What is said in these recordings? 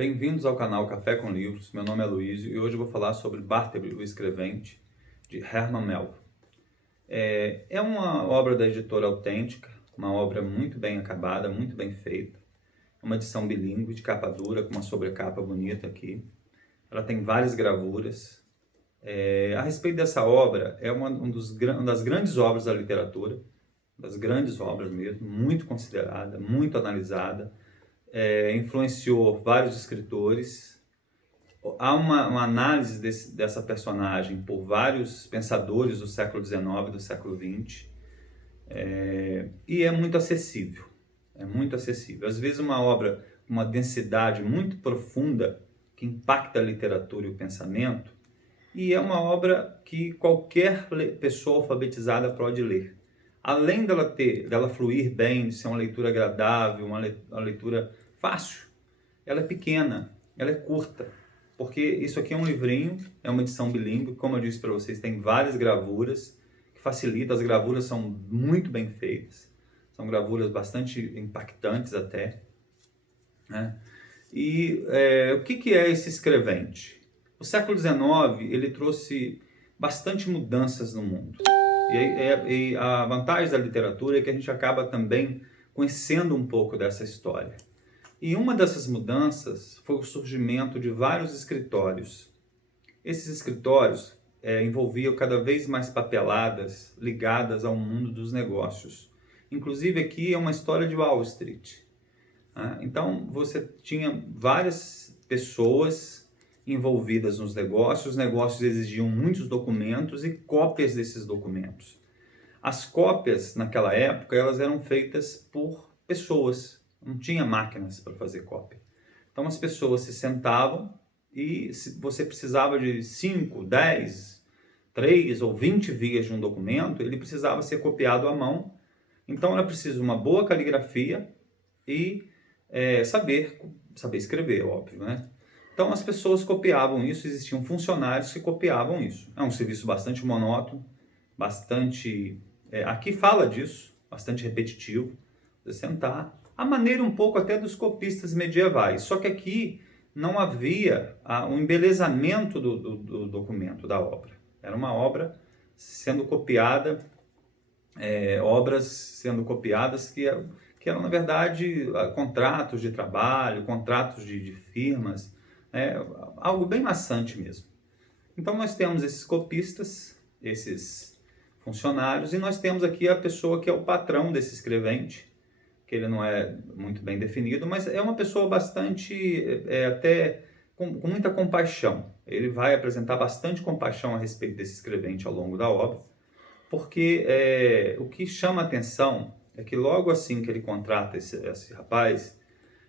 Bem-vindos ao canal Café com Livros. Meu nome é Luísio e hoje eu vou falar sobre Bartleby, o Escrevente, de Herman Melville. É uma obra da editora Autêntica, uma obra muito bem acabada, muito bem feita. Uma edição bilíngue, de capa dura, com uma sobrecapa bonita aqui. Ela tem várias gravuras. A respeito dessa obra, é uma das grandes obras da literatura, das grandes obras mesmo, muito considerada, muito analisada. Influenciou vários escritores. Há uma análise dessa personagem por vários pensadores do século XIX e do século XX, e é muito acessível. É muito acessível. Às vezes uma obra com uma densidade muito profunda que impacta a literatura e o pensamento, e é uma obra que qualquer pessoa alfabetizada pode ler. Além dela fluir bem, de ser uma leitura agradável, uma leitura fácil, ela é pequena, ela é curta, porque isso aqui é um livrinho, é uma edição bilíngue, como eu disse para vocês, tem várias gravuras, que facilita, as gravuras são muito bem feitas, são gravuras bastante impactantes até, né? E o que é esse escrevente? O século XIX, ele trouxe bastante mudanças no mundo. E a vantagem da literatura é que a gente acaba também conhecendo um pouco dessa história. E uma dessas mudanças foi o surgimento de vários escritórios. Esses escritórios envolviam cada vez mais papeladas ligadas ao mundo dos negócios. Inclusive aqui é uma história de Wall Street. Então você tinha várias pessoas envolvidas nos negócios, os negócios exigiam muitos documentos e cópias desses documentos. As cópias naquela época elas eram feitas por pessoas, não tinha máquinas para fazer cópia. Então as pessoas se sentavam e se você precisava de 5, 10, 3 ou 20 vias de um documento, ele precisava ser copiado à mão. Então era preciso uma boa caligrafia e saber escrever, óbvio, né? Então as pessoas copiavam isso, existiam funcionários que copiavam isso. É um serviço bastante monótono, bastante... aqui fala disso, bastante repetitivo, você sentar. A maneira um pouco até dos copistas medievais, só que aqui não havia o embelezamento do documento, da obra. Era uma obra sendo copiada, obras sendo copiadas que eram, na verdade, contratos de trabalho, contratos de firmas, algo bem maçante mesmo. Então nós temos esses copistas, esses funcionários, e nós temos aqui a pessoa que é o patrão desse escrevente, que ele não é muito bem definido, mas é uma pessoa bastante, até com muita compaixão. Ele vai apresentar bastante compaixão a respeito desse escrevente ao longo da obra, porque o que chama a atenção é que logo assim que ele contrata esse rapaz,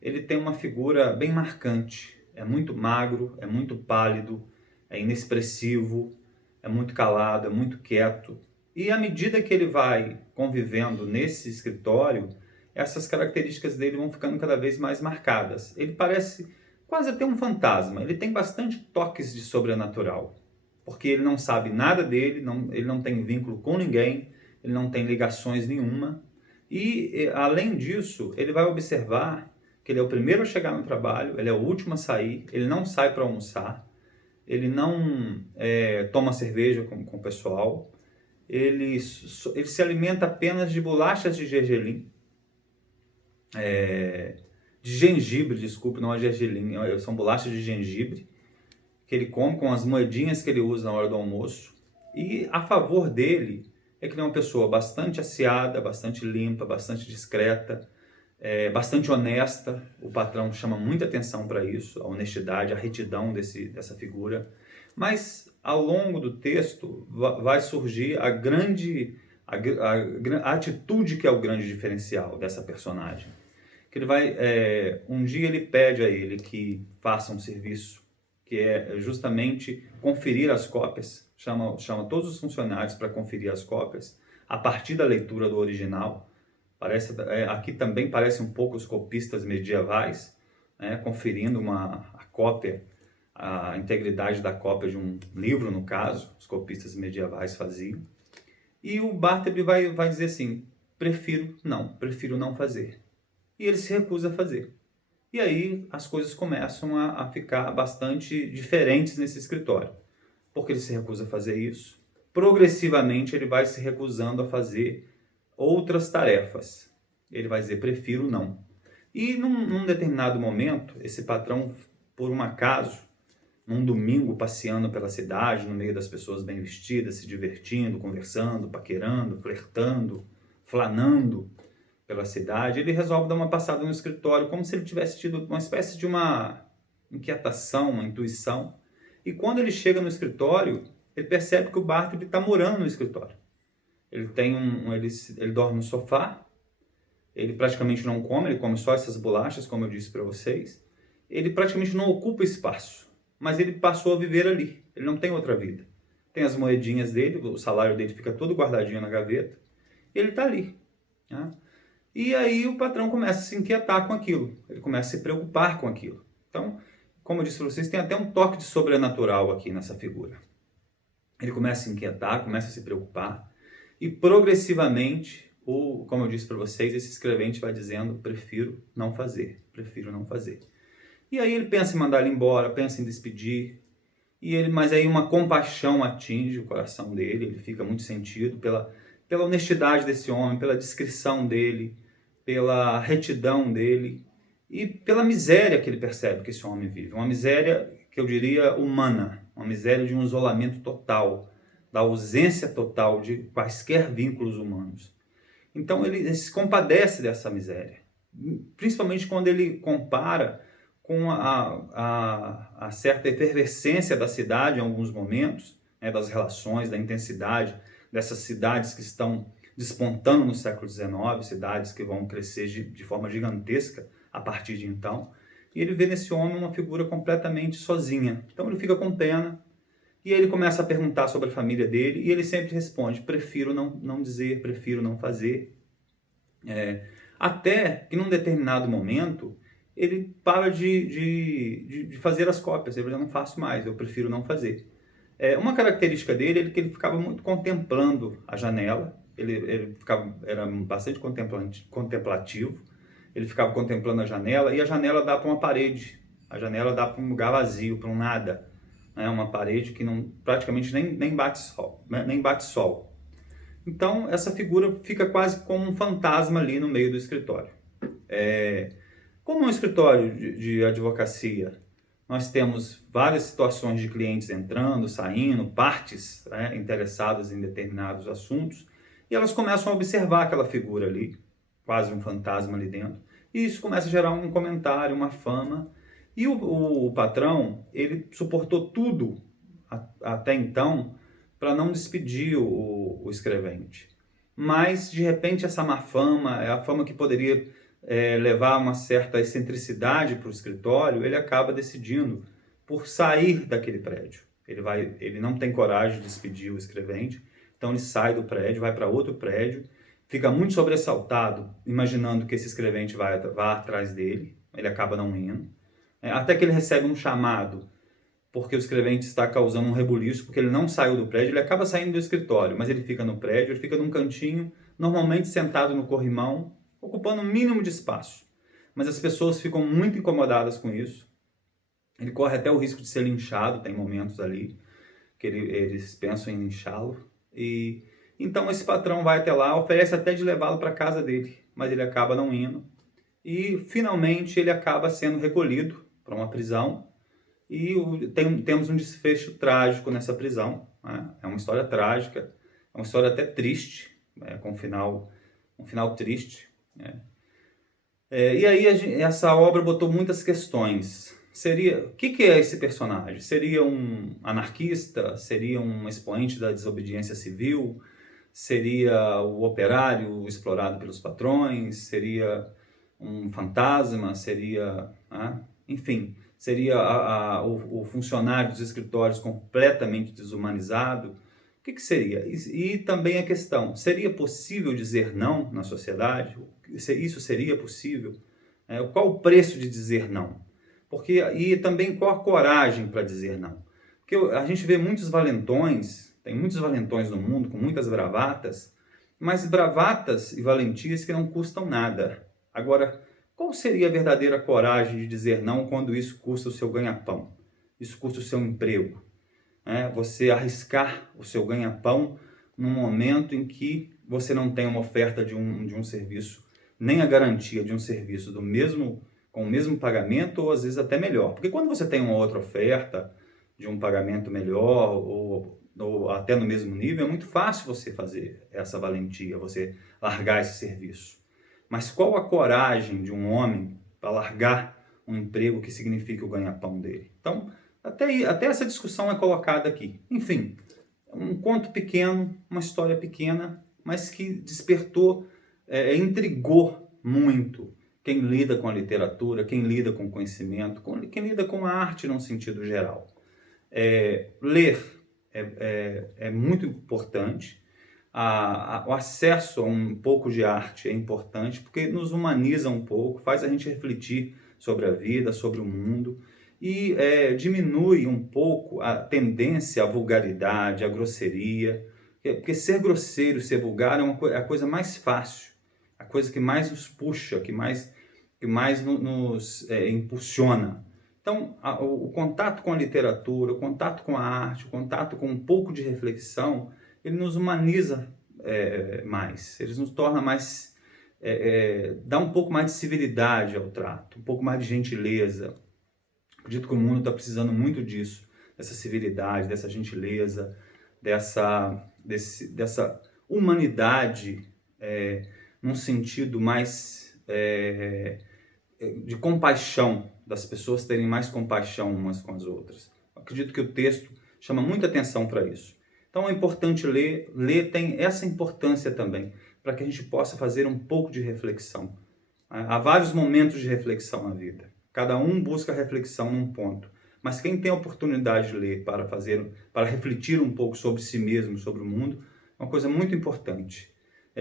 ele tem uma figura bem marcante. É muito magro, é muito pálido, é inexpressivo, é muito calado, é muito quieto. E à medida que ele vai convivendo nesse escritório, essas características dele vão ficando cada vez mais marcadas. Ele parece quase até um fantasma, ele tem bastante toques de sobrenatural, porque ele não sabe nada dele, ele não tem vínculo com ninguém, ele não tem ligações nenhuma. E, além disso, ele vai observar que ele é o primeiro a chegar no trabalho, ele é o último a sair, ele não sai para almoçar, ele não toma cerveja com o pessoal, ele se alimenta apenas de bolachas de gergelim, de gengibre, desculpe, não é gergelim, são bolachas de gengibre, que ele come com as moedinhas que ele usa na hora do almoço. E a favor dele é que ele é uma pessoa bastante aciada, bastante limpa, bastante discreta, bastante honesta. O patrão chama muita atenção para isso, a honestidade, a retidão dessa figura. Mas ao longo do texto vai surgir a atitude que é o grande diferencial dessa personagem. Que ele vai, um dia ele pede a ele que faça um serviço que é justamente conferir as cópias, chama todos os funcionários para conferir as cópias, a partir da leitura do original. Aqui também parece um pouco os copistas medievais, conferindo a cópia, a integridade da cópia de um livro, no caso, os copistas medievais faziam. E o Bartleby vai dizer assim, prefiro não fazer. E ele se recusa a fazer. E aí as coisas começam a ficar bastante diferentes nesse escritório. Porque ele se recusa a fazer isso. Progressivamente ele vai se recusando a fazer outras tarefas. Ele vai dizer, prefiro não. E num determinado momento, esse patrão, por um acaso, num domingo passeando pela cidade, no meio das pessoas bem vestidas, se divertindo, conversando, paquerando, flertando, flanando pela cidade, ele resolve dar uma passada no escritório, como se ele tivesse tido uma espécie de uma inquietação, uma intuição. E quando ele chega no escritório, ele percebe que o Bartleby está morando no escritório. Ele dorme no sofá, ele praticamente não come, ele come só essas bolachas, como eu disse para vocês. Ele praticamente não ocupa espaço, mas ele passou a viver ali. Ele não tem outra vida. Tem as moedinhas dele, o salário dele fica todo guardadinho na gaveta, e ele está ali. Né? E aí o patrão começa a se inquietar com aquilo, ele começa a se preocupar com aquilo. Então, como eu disse para vocês, tem até um toque de sobrenatural aqui nessa figura. Ele começa a se inquietar, começa a se preocupar, e progressivamente, como eu disse para vocês, esse escrevente vai dizendo, prefiro não fazer, prefiro não fazer. E aí ele pensa em mandar ele embora, pensa em despedir, mas aí uma compaixão atinge o coração dele, ele fica muito sentido pela honestidade desse homem, pela discrição dele, pela retidão dele e pela miséria que ele percebe que esse homem vive. Uma miséria que eu diria humana, uma miséria de um isolamento total, da ausência total de quaisquer vínculos humanos. Então ele se compadece dessa miséria, principalmente quando ele compara com a certa efervescência da cidade em alguns momentos, né, das relações, da intensidade dessas cidades que estão despontando no século XIX, cidades que vão crescer de forma gigantesca a partir de então, e ele vê nesse homem uma figura completamente sozinha. Então ele fica com pena, e aí ele começa a perguntar sobre a família dele, e ele sempre responde, prefiro não dizer, prefiro não fazer. Até que num determinado momento, ele para de fazer as cópias, ele diz, eu não faço mais, eu prefiro não fazer. Uma característica dele é que ele ficava muito contemplando a janela, era bastante contemplativo, ele ficava contemplando a janela, e a janela dá para uma parede, a janela dá para um lugar vazio, para um nada, né? Uma parede que praticamente nem bate sol. Então essa figura fica quase como um fantasma ali no meio do escritório. Como é um escritório de advocacia, nós temos várias situações de clientes entrando, saindo, partes, né, interessadas em determinados assuntos, e elas começam a observar aquela figura ali, quase um fantasma ali dentro, e isso começa a gerar um comentário, uma fama, e o patrão, ele suportou tudo até então para não despedir o escrevente. Mas, de repente, essa má fama, a fama que poderia levar uma certa excentricidade para o escritório, ele acaba decidindo por sair daquele prédio. Ele não tem coragem de despedir o escrevente, então ele sai do prédio, vai para outro prédio, fica muito sobressaltado, imaginando que esse escrevente vai atrás dele, ele acaba não indo, até que ele recebe um chamado, porque o escrevente está causando um rebuliço, porque ele não saiu do prédio, ele acaba saindo do escritório, mas ele fica no prédio, ele fica num cantinho, normalmente sentado no corrimão, ocupando o mínimo de espaço. Mas as pessoas ficam muito incomodadas com isso. Ele corre até o risco de ser linchado, tem momentos ali que eles pensam em linchá-lo. E então esse patrão vai até lá, oferece até de levá-lo para a casa dele, mas ele acaba não indo. E finalmente ele acaba sendo recolhido para uma prisão. E temos um desfecho trágico nessa prisão. Né? É uma história trágica, é uma história até triste, com um final triste. E aí essa obra botou muitas questões. O que é esse personagem? Seria um anarquista? Seria um expoente da desobediência civil? Seria o operário explorado pelos patrões? Seria um fantasma? Seria, enfim, seria o funcionário dos escritórios completamente desumanizado? O que seria? E também a questão, seria possível dizer não na sociedade? Isso seria possível? Qual o preço de dizer não? E também qual a coragem para dizer não? Porque a gente vê muitos valentões, tem muitos valentões no mundo, com muitas bravatas, mas bravatas e valentias que não custam nada. Agora, Qual seria a verdadeira coragem de dizer não quando isso custa o seu ganha-pão? Isso custa o seu emprego? Você arriscar o seu ganha-pão num momento em que você não tem uma oferta de um serviço, nem a garantia de um serviço com o mesmo pagamento, ou às vezes até melhor. Porque quando você tem uma outra oferta de um pagamento melhor, ou até no mesmo nível, é muito fácil você fazer essa valentia, você largar esse serviço. Mas qual a coragem de um homem para largar um emprego que significa o ganha-pão dele? Então, até essa discussão é colocada aqui. Enfim, um conto pequeno, uma história pequena, mas que despertou, intrigou muito quem lida com a literatura, quem lida com o conhecimento, quem lida com a arte num sentido geral. Ler é muito importante. O acesso a um pouco de arte é importante porque nos humaniza um pouco, faz a gente refletir sobre a vida, sobre o mundo e diminui um pouco a tendência à vulgaridade, à grosseria, porque ser grosseiro, ser vulgar é a coisa mais fácil, a coisa que mais nos puxa, que mais nos impulsiona. Então, o contato com a literatura, o contato com a arte, o contato com um pouco de reflexão, ele nos humaniza mais, ele nos torna mais, dá um pouco mais de civilidade ao trato, um pouco mais de gentileza. Acredito que o mundo está precisando muito disso, dessa civilidade, dessa gentileza, dessa humanidade, num sentido mais de compaixão, das pessoas terem mais compaixão umas com as outras. Acredito que o texto chama muita atenção para isso. Então é importante ler. Ler tem essa importância também, para que a gente possa fazer um pouco de reflexão. Há vários momentos de reflexão na vida. Cada um busca reflexão num ponto. Mas quem tem a oportunidade de ler para refletir um pouco sobre si mesmo, sobre o mundo, é uma coisa muito importante.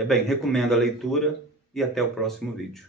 Bem, recomendo a leitura e até o próximo vídeo.